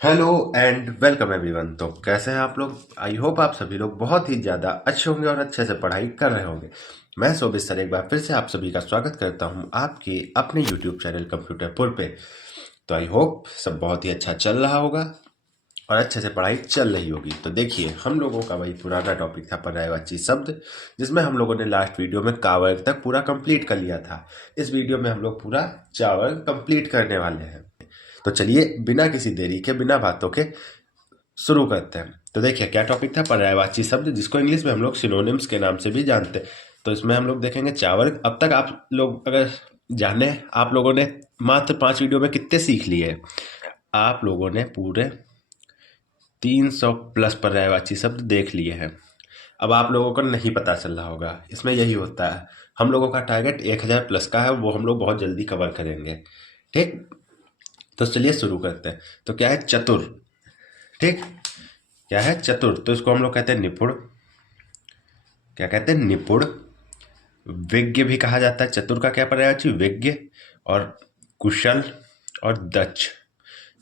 Hello and welcome everyone. तो कैसे हैं आप लोग? आई होप आप सभी लोग बहुत ही ज़्यादा अच्छे होंगे और अच्छे से पढ़ाई कर रहे होंगे। मैं शोभित सर एक बार फिर से आप सभी का स्वागत करता हूं आपके अपने यूट्यूब चैनल कंप्यूटरपुर पे। तो आई होप सब बहुत ही अच्छा चल रहा होगा और अच्छे से पढ़ाई चल रही होगी। तो देखिए, हम लोगों का वही पुराना टॉपिक था पर्यायवाची शब्द, जिसमें हम लोगों ने लास्ट वीडियो में का वर्ग तक पूरा कंप्लीट कर लिया था। इस वीडियो में हम लोग पूरा चा वर्ग कंप्लीट करने वाले हैं। तो चलिए बिना किसी देरी के, बिना बातों के शुरू करते हैं। तो देखिए क्या टॉपिक था, पर्यायवाची शब्द, जिसको इंग्लिश में हम लोग सिनोनिम्स के नाम से भी जानते हैं। तो इसमें हम लोग देखेंगे चावर। अब तक आप लोग अगर जाने, आप लोगों ने मात्र 5 वीडियो में कितने सीख लिए? आप लोगों ने पूरे 300 प्लस पर्यायवाची शब्द देख लिए हैं। अब आप लोगों को नहीं पता चल रहा होगा, इसमें यही होता है। हम लोगों का टारगेट 1000 प्लस का है, वो हम लोग बहुत जल्दी कवर करेंगे। ठीक, तो चलिए शुरू करते हैं। तो क्या है चतुर? ठीक, क्या है चतुर? तो इसको हम लोग कहते हैं निपुण। क्या कहते हैं? निपुण। विज्ञ भी कहा जाता है। चतुर का क्या पर्यायवाची? विज्ञ। और कुशल और दक्ष।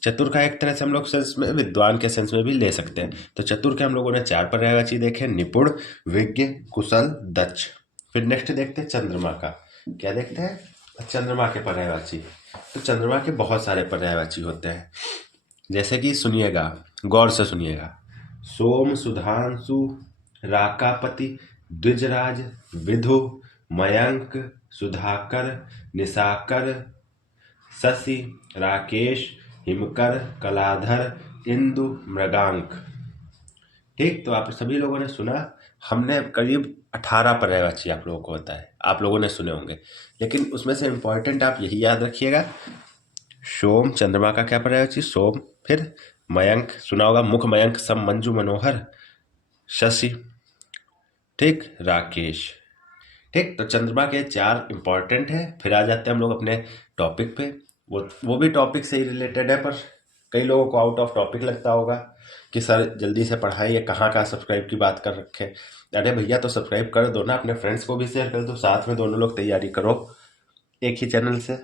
चतुर का एक तरह से हम लोग सेंस में विद्वान के सेंस में भी ले सकते हैं। तो चतुर के हम लोगों ने 4 पर्यायवाची देखे: निपुण, विज्ञ, कुशल, दक्ष। फिर नेक्स्ट देखते हैं चंद्रमा का। क्या देखते हैं? चंद्रमा के पर्यायवाची। तो चंद्रमा के बहुत सारे पर्यायवाची होते हैं, जैसे कि सुनिएगा, गौर से सुनिएगा। सोम, सुधांशु, राकापति, द्विजराज, विधु, मयंक, सुधाकर, निशाकर, शशि, राकेश, हिमकर, कलाधर, इंदु, मृगांक। ठीक, तो आप सभी लोगों ने सुना। हमने करीब 18 पर्यायवाची आप लोगों को होता है, आप लोगों ने सुने होंगे, लेकिन उसमें से इंपॉर्टेंट आप यही याद रखिएगा। सोम, चंद्रमा का क्या पर्यायवाची? सोम। फिर मयंक सुना होगा, मुख मयंक सम मंजू मनोहर। शशि। ठीक, राकेश। ठीक, तो चंद्रमा के 4 इंपॉर्टेंट है। फिर आ जाते हैं हम लोग अपने टॉपिक पे। वो भी टॉपिक से ही रिलेटेड है, पर कई लोगों को आउट ऑफ टॉपिक लगता होगा कि सर जल्दी से पढ़ाइए, कहाँ का सब्सक्राइब की बात कर रखे। अरे भैया, तो सब्सक्राइब कर दो ना, अपने फ्रेंड्स को भी शेयर कर दो, साथ में दोनों लोग तैयारी करो एक ही चैनल से।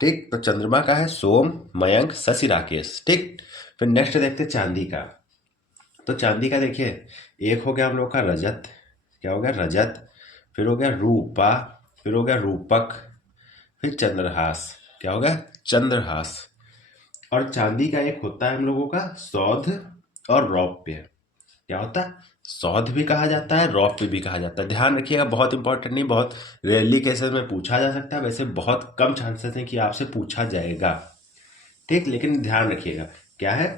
ठीक, तो चंद्रमा का है सोम, मयंक, शशि, राकेश। ठीक, फिर नेक्स्ट देखते हैं चांदी का। तो चांदी का देखिए, एक हो गया हम लोग का रजत। क्या हो गया? रजत। फिर हो गया रूपा। फिर हो गया रूपक। फिर चंद्रहास। क्या हो गया? चंद्रहास। और चांदी का एक होता है हम लोगों का सौध और रौप्य। क्या होता है? सौध भी कहा जाता है, रौप्य भी कहा जाता है। ध्यान रखिएगा, बहुत इंपॉर्टेंट नहीं, बहुत रेयरली केसेस में पूछा जा सकता है। वैसे बहुत कम चांसेस हैं कि आपसे पूछा जाएगा। ठीक, लेकिन ध्यान रखिएगा क्या है?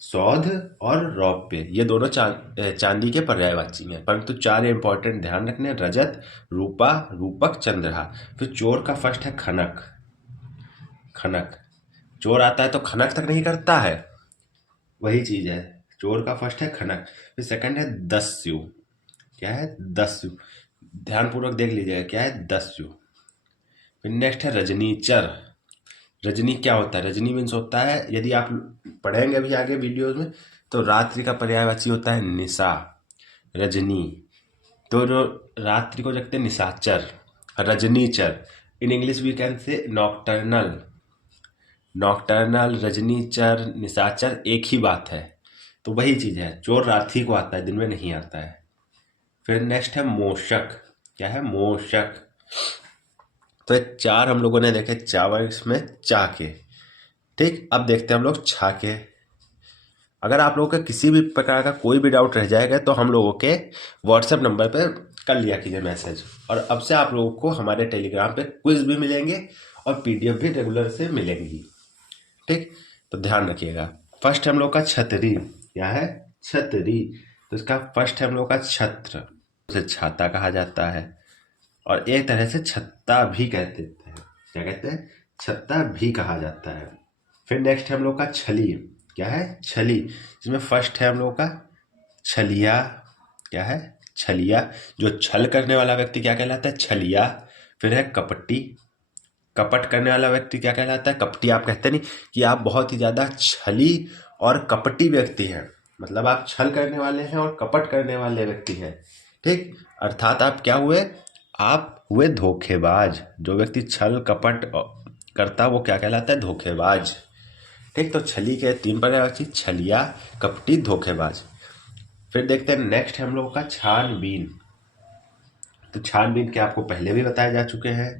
सौध और रौप्य, ये दोनों चांदी के पर्यायवाची हैं, परंतु 4 इंपॉर्टेंट ध्यान रखने: रजत, रूपा, रूपक, चंद्रहा। फिर चोर का फर्स्ट है खनक। खनक। चोर आता है तो खनक तक नहीं करता है, वही चीज है। चोर का फर्स्ट है खनक। फिर सेकंड है दस्यु। क्या है? दस्यु। ध्यानपूर्वक देख लीजिएगा, क्या है? दस्यु। फिर नेक्स्ट है रजनीचर। रजनी क्या होता है? रजनी मीन्स होता है, यदि आप पढ़ेंगे अभी आगे वीडियोस में, तो रात्रि का पर्यायवाची होता है निशा। रजनी। तो जो रात्रि को जगते हैं, निशाचर। रजनीचर। In English we can say nocturnal. Nocturnal, रजनीचर, निशाचर एक ही बात है। तो वही चीज है, चोर रात्रि को आता है, दिन में नहीं आता है। फिर नेक्स्ट है मोशक। क्या है? मोशक। तो ये 4 हम लोगों ने देखे चावल में चा के। ठीक, अब देखते हैं हम लोग छा के। अगर आप लोगों का किसी भी प्रकार का कोई भी डाउट रह जाएगा तो हम लोगों के व्हाट्सएप नंबर पर कर लिया कीजिए मैसेज। और अब से आप लोगों को हमारे टेलीग्राम पे क्विज भी मिलेंगे और पीडीएफ भी रेगुलर से मिलेंगी। ठीक, तो ध्यान रखिएगा। फर्स्ट हम लोग का छतरी। क्या है? छतरी। तो इसका फर्स्ट है हम लोग का छत्र। उसे छाता कहा जाता है, और एक तरह से छत्ता भी कहते हैं। क्या कहते हैं? छत्ता भी कहा जाता है। फिर नेक्स्ट है हम लोग का छली। क्या है? छली। जिसमें फर्स्ट है हम लोग का छलिया। क्या है? छलिया। जो छल करने वाला व्यक्ति क्या कहलाता है? छलिया। फिर है कपटी। कपट करने वाला व्यक्ति क्या कहलाता है? कपटी। आप कहते नहीं कि आप बहुत ही ज्यादा छली और कपटी व्यक्ति हैं, मतलब आप छल करने वाले हैं और कपट करने वाले व्यक्ति हैं। ठीक, अर्थात आप क्या हुए? आप हुए धोखेबाज। जो व्यक्ति छल कपट करता वो क्या कहलाता है? धोखेबाज। ठीक, तो छली के 3 पर्यायवाची, छलिया, कपटी, धोखेबाज। फिर देखते हैं नेक्स्ट है हम लोगों का छानबीन। तो छानबीन के आपको पहले भी बताए जा चुके हैं।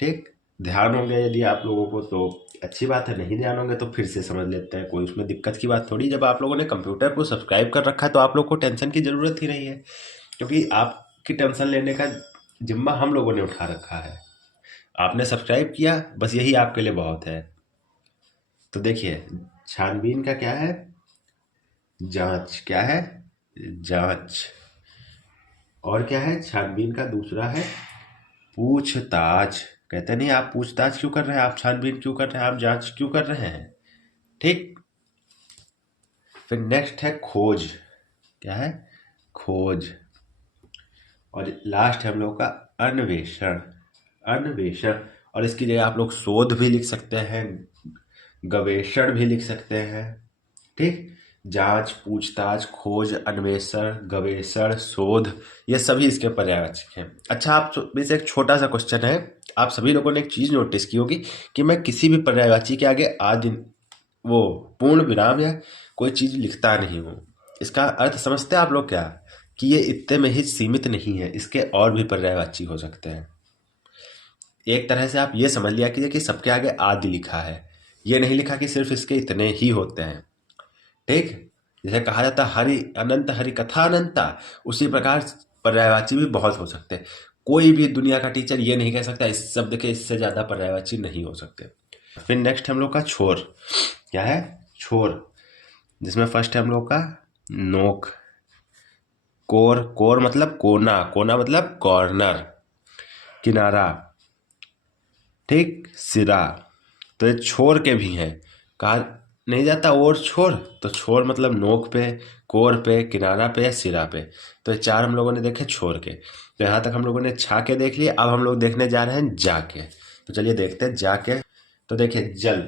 ठीक, ध्यान हो गया यदि आप लोगों को तो अच्छी बात है, नहीं ध्यान होंगे तो फिर से समझ लेते हैं, कोई उसमें दिक्कत की बात थोड़ी। जब आप लोगों ने कंप्यूटर को सब्सक्राइब कर रखा है तो आप लोग को टेंशन की ज़रूरत ही नहीं है, क्योंकि आपकी टेंशन लेने का जिम्मा हम लोगों ने उठा रखा है। आपने सब्सक्राइब किया, बस यही आपके लिए बहुत है। तो देखिए, छानबीन का क्या है? जांच। क्या है? जांच। और क्या है? छानबीन का दूसरा है पूछताछ। कहते नहीं आप पूछताछ क्यों कर रहे हैं, आप छानबीन क्यों कर रहे हैं, आप जांच क्यों कर रहे हैं। ठीक, फिर नेक्स्ट है खोज। क्या है? खोज। और लास्ट है हम लोग का अन्वेषण। अन्वेषण। और इसकी जगह आप लोग शोध भी लिख सकते हैं, गवेषण भी लिख सकते हैं। ठीक, जांच, पूछताछ, खोज, अन्वेषण, गवेषण, शोध, ये सभी इसके पर्यायवाची हैं। अच्छा, आप में से एक छोटा सा क्वेश्चन है, आप सभी लोगों ने एक चीज नोटिस की होगी कि मैं किसी भी पर्यायवाची के आगे आदि वो पूर्ण विराम या कोई चीज लिखता नहीं हूँ। इसका अर्थ समझते हैं आप लोग क्या, कि ये इतने में ही सीमित नहीं है, इसके और भी पर्यायवाची हो सकते हैं। एक तरह से आप ये समझ लिया कीजिए कि सबके आगे आदि लिखा है, ये नहीं लिखा कि सिर्फ इसके इतने ही होते हैं। ठीक, जैसे कहा जाता है हरि अनंत, हरि कथा अनंता, उसी प्रकार पर्यायवाची भी बहुत हो सकते हैं। कोई भी दुनिया का टीचर ये नहीं कह सकता इस शब्द के इससे ज्यादा पर्यायवाची नहीं हो सकते। फिर नेक्स्ट हम लोग का छोर। क्या है? छोर, जिसमें फर्स्ट है हम लोग का नोक। कोर, कोर मतलब कोना, कोना मतलब कॉर्नर, किनारा। ठीक, सिरा। तो ये छोर के भी हैं, कहा नहीं जाता और छोर, तो छोर मतलब नोक पे, कोर पे, किनारा पे या सिरा पे। तो ये 4 हम लोगों ने देखे छोर के। तो यहाँ तक हम लोगों ने छा के देख लिए, अब हम लोग देखने जा रहे हैं जाके। तो चलिए देखते हैं जाके। तो देखिए जल।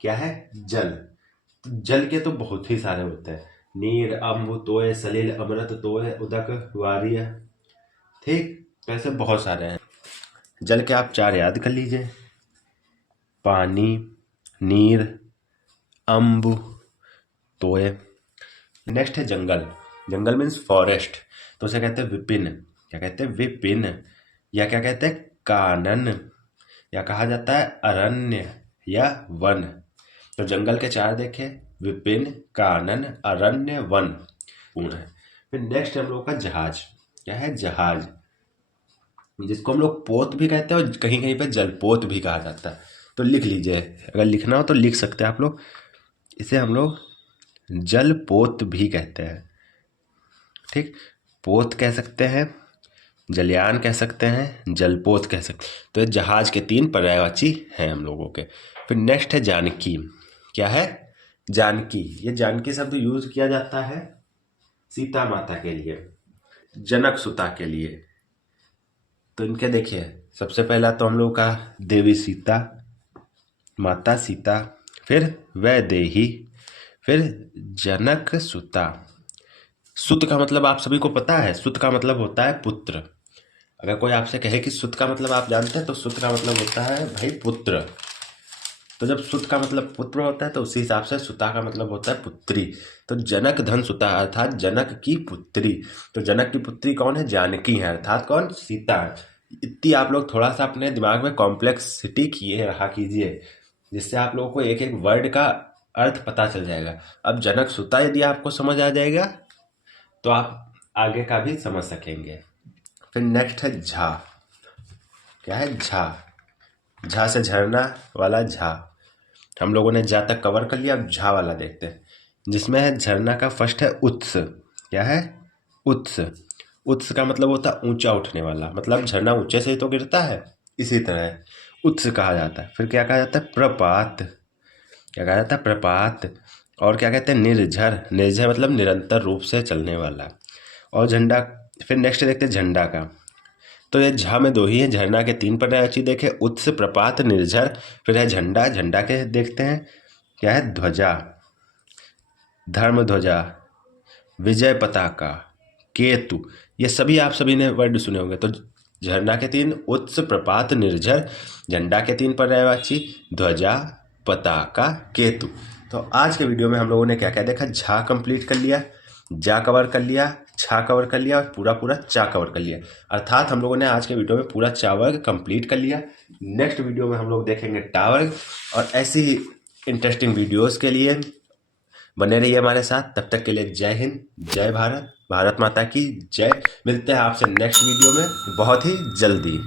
क्या है? जल। तो जल के तो बहुत ही सारे होते हैं, नीर, अम्ब, तोय, सलिल, अमृत, तोय, उदक, वारिय। ठीक, तो ऐसे बहुत सारे हैं। जल के आप 4 याद कर लीजिए, पानी, नीर, अम्ब, तोय। नेक्स्ट है जंगल। जंगल मीन्स फॉरेस्ट, तो उसे कहते हैं विपिन। क्या कहते हैं? विपिन। या क्या कहते हैं? कानन। या कहा जाता है अरण्य या वन। तो जंगल के 4 देखे, विपिन, कानन, अरण्य, वन पूर्ण है। फिर नेक्स्ट हम लोग का जहाज। क्या है? जहाज, जिसको हम लोग पोत भी कहते हैं और कहीं कहीं पे जलपोत भी कहा जाता है। तो लिख लीजिए, अगर लिखना हो तो लिख सकते हैं आप लोग। इसे हम लोग जलपोत भी कहते हैं। ठीक, पोत कह सकते हैं, जलयान कह सकते हैं, जलपोत कह सकते हैं। तो ये जहाज के 3 पर्यायवाची हैं हम लोगों के। फिर नेक्स्ट है जानकी। क्या है? जानकी। ये जानकी शब्द यूज किया जाता है सीता माता के लिए, जनक सुता के लिए। तो इनके देखिए, सबसे पहला तो हम लोग का देवी सीता, माता सीता, फिर वैदेही, फिर जनक सुता। सुत का मतलब आप सभी को पता है, सुत का मतलब होता है पुत्र। अगर कोई आपसे कहे कि सुत का मतलब आप जानते हैं, तो सुत का मतलब होता है भाई पुत्र। तो जब सुत का मतलब पुत्र होता है तो उसी हिसाब से सुता का मतलब होता है पुत्री। तो जनक धन सुता अर्थात जनक की पुत्री। तो जनक की पुत्री कौन है? जानकी है, अर्थात कौन? सीता है। इतनी आप लोग थोड़ा सा अपने दिमाग में कॉम्प्लेक्सिटी किए रहा कीजिए, जिससे आप लोगों को एक एक वर्ड का अर्थ पता चल जाएगा। अब जनक सुता यदि आपको समझ आ जाएगा तो आप आगे का भी समझ सकेंगे। फिर नेक्स्ट है झा। क्या है? झा। झा से झरना वाला झा। हम लोगों ने झा तक कवर कर लिया, अब झा वाला देखते हैं, जिसमें है झरना का फर्स्ट है उत्स। क्या है? उत्स। उत्स का मतलब होता है ऊंचा उठने वाला, मतलब झरना ऊंचे से ही तो गिरता है, इसी तरह उत्स कहा जाता है। फिर क्या कहा जाता है? प्रपात। क्या कहा जाता है? प्रपात। और क्या कहते हैं? निर्झर। निर्झर मतलब निरंतर रूप से चलने वाला। और झंडा। फिर नेक्स्ट देखते हैं झंडा का। तो ये झा में 2 ही है, झरना के 3 पर्यायवाची देखे, उत्स, प्रपात, निर्झर। फिर है झंडा। झंडा के देखते हैं, क्या है? ध्वजा, धर्म ध्वजा, विजय पताका, केतु। ये सभी आप सभी ने वर्ड सुने होंगे। तो झरना के 3 उत्स, प्रपात, निर्झर। झंडा के 3 पर्यायवाची ध्वजा, पता का केतु। तो आज के वीडियो में हम लोगों ने क्या क्या देखा, झा कंप्लीट कर लिया, जा कवर कर लिया, छा कवर कर लिया और पूरा पूरा चा कवर कर लिया। अर्थात हम लोगों ने आज के वीडियो में पूरा चा वर्ग कंप्लीट कर लिया। नेक्स्ट वीडियो में हम लोग देखेंगे टा वर्ग, और ऐसी ही इंटरेस्टिंग वीडियोस के लिए बने रहिए हमारे साथ। तब तक के लिए जय हिंद, जय भारत, भारत माता की जय। मिलते हैं आपसे नेक्स्ट वीडियो में बहुत ही जल्दी।